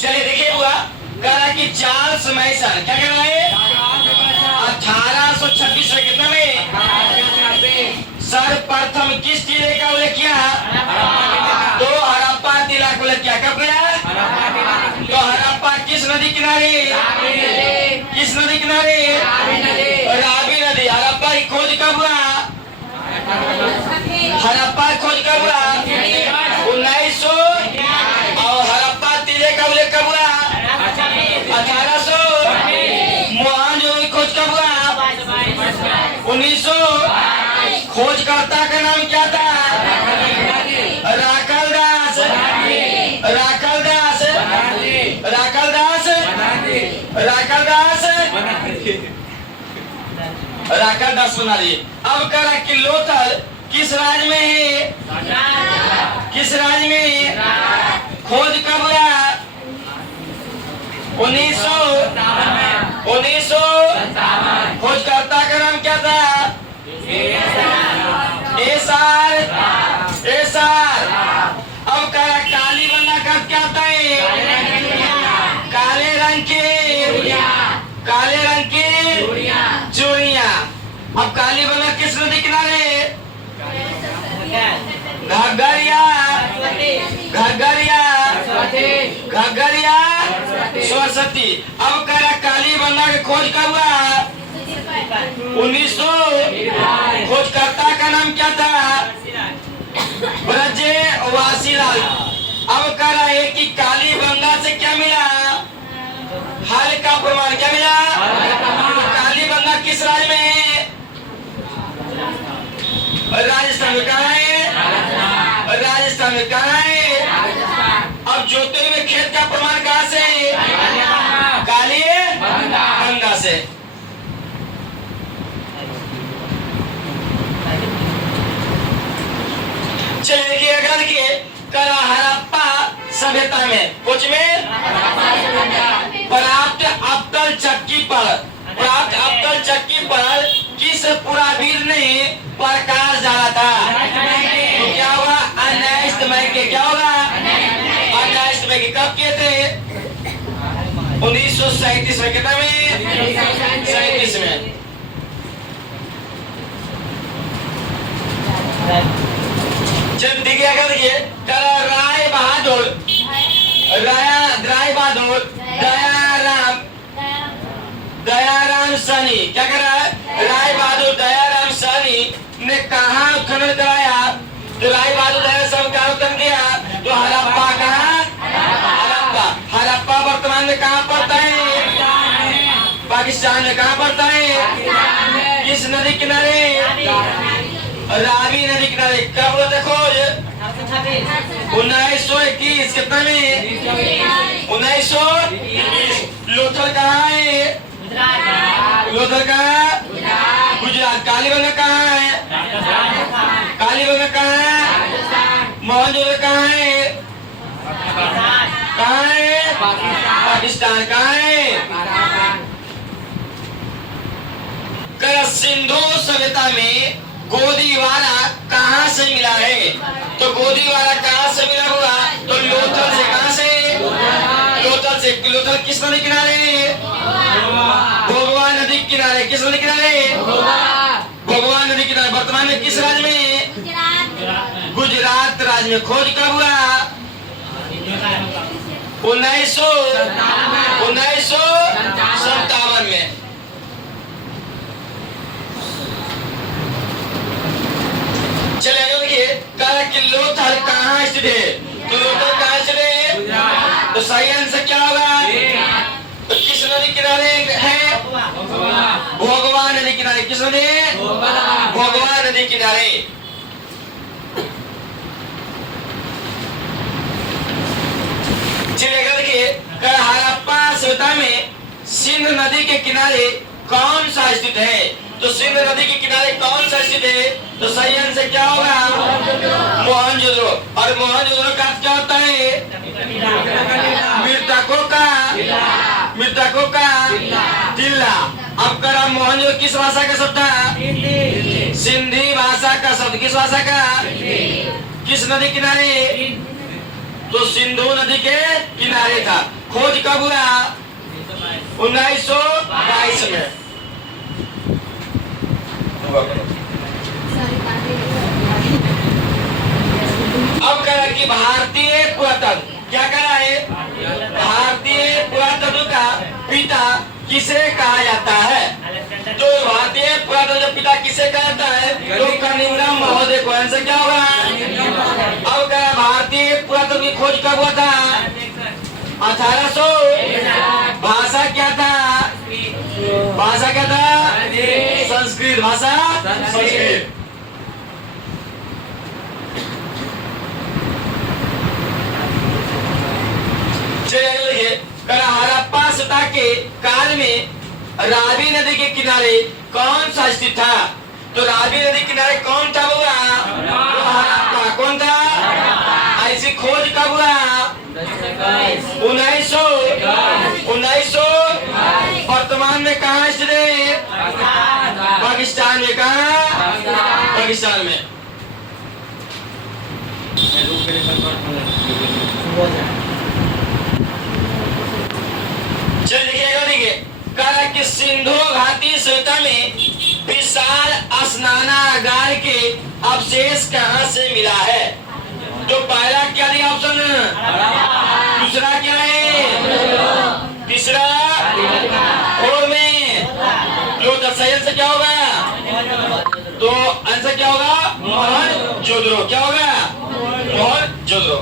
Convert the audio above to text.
चलिए देखिए हुआ कह रहा कि चार्ल्स मैसन क्या कह रहा है 1826 में कितना में सर्वप्रथम किस टीले का उल्लेख किया तो हड़प्पा टीला का उल्लेख किया कब गया तो हड़प्पा किस नदी किनारे किस नदी किनारे रावी नदी हड़प्पा की खोज कब हुआ हड़प्पा की खोज कब हुआ 1900 और हड़प्पा टीले का उल्लेख कब हुआ 1800 मोहनजोदड़ो की खोज कब हुआ 1900 खोजकर्ता का नाम क्या था राखलदास राखलदास राखलदास राखलदास राखलदास सुना दी। अब करा कि लोथल किस राज्य में है किस राज्य में है खोज कब हुआ 1900 खोजकर्ता का नाम क्या था एसार एसार। अब करा काली बंगा कब क्या होता है काले रंग की चूड़िया। अब काली बंगा किस नदी किनारे घग्गरिया घग्गरिया घग्गरिया सरस्वती। अब करा काली बंगा की खोज कब हुआ 1900 खोजकर्ता का नाम क्या था ब्रजे वासीलाल। अब कह रहा है कि काली गंगा से क्या मिला हल का प्रमाण क्या मिला तो काली गंगा किस राज्य में है राजस्थान में कहा है राजस्थान में कहा है। अब ज्योतिर्लिंग खेत का प्रमाण कहाँ से काली गंगा से। चलिए देखिए अगला देखिए करा हड़प्पा सभ्यता में कुछ में प्राप्त अब्दल चक्की पर किस पुरावीर ने प्रकाश डाला था तो क्या हुआ 19 मई के क्या होगा 19 मई के कब किए थे 1937 में कितना में 37 में। जब देखिए अगर देखिए राय बहादुर दयाराम सानी क्या कर रहा है राय बहादुर दयाराम सानी ने कहा खनन कराया तो राय बहादुर दयाराम सानी का उत्खनन किया तो हड़प्पा कहा हड़प्पा वर्तमान में कहाँ पड़ता है पाकिस्तान में कहाँ पड़ता है किस नदी किनारे रावी नदी किनारे। कब होता खोज 1921 कितना में 1921। लोथल कहाँ है लोथल कहाँ गुजरात। कालीबंगा कहाँ है कालीबंगा कहाँ है मोहनजोदड़ो कहाँ है पाकिस्तान कहाँ है। सिंधु सभ्यता में गोदीवारा कहाँ से मिला है तो गोदीवारा कहाँ से मिला हुआ तो लोथल से। कहाँ से लोथल किस नदी किनारे भोगवा नदी किनारे किस नदी किनारे भोगवा नदी किनारे। वर्तमान में किस राज्य में गुजरात राज्य में। खोज कब हुआ 1957 में। चलिए आगे देखिए कहा कि लोथल कहाँ स्थित है तो लोथल कहाँ स्थित है तो सही आंसर क्या होगा तो किस नदी किनारे है भोगवा नदी किनारे। किस नदी भोगवा नदी किनारे। चलिए देखिए हड़प्पा सभ्यता में सिंध नदी के किनारे कौन सा स्थित है तो सिंध नदी के किनारे कौन सा स्थित है तो सही आंसर क्या होगा मोहनजोदड़ो। और मोहनजोदड़ो का क्या होता है मृतकों का टिल्ला। अब करा मोहनजोदड़ो किस भाषा का शब्द था सिंधी भाषा का शब्द। किस भाषा का किस नदी किनारे तो सिंधु नदी के किनारे था। खोज कब हुआ? 1922 में। अब कह रहा कि भारतीय पुरातत्व क्या कह रहा है? भारतीय पुरातत्व का पिता किसे कहा जाता है? तो भारतीय पुरातत्व पिता किसे कहा जाता है? तो कनिंघम महोदय को। आंसर क्या होगा? अब कह रहा भारतीय पुरातत्व की खोज कब हुआ था? 1800। भाषा क्या था? भाषा क्या था? संस्कृत। भाषा संस्कृत। चलिए हड़प्पा सभ्यता के काल में रावी नदी के किनारे कौन सा स्थित था? तो रावी नदी किनारे कौन था हुआ? हड़प्पा। कौन था? ऐसी खोज कब हुआ? 1900। वर्तमान में कहाँ स्थित है? पाकिस्तान में। कहाँ? पाकिस्तान में। चलिए देखिए कहा कि सिंधु घाटी सभ्यता में विशाल स्नानागार के अवशेष कहाँ से मिला है? तो पहला क्या दिया ऑप्शन? दूसरा क्या है? तीसरा और में जो सही आंसर क्या होगा? तो आंसर क्या होगा? मोहनजोदड़ो। क्या होगा? मोहनजोदड़ो।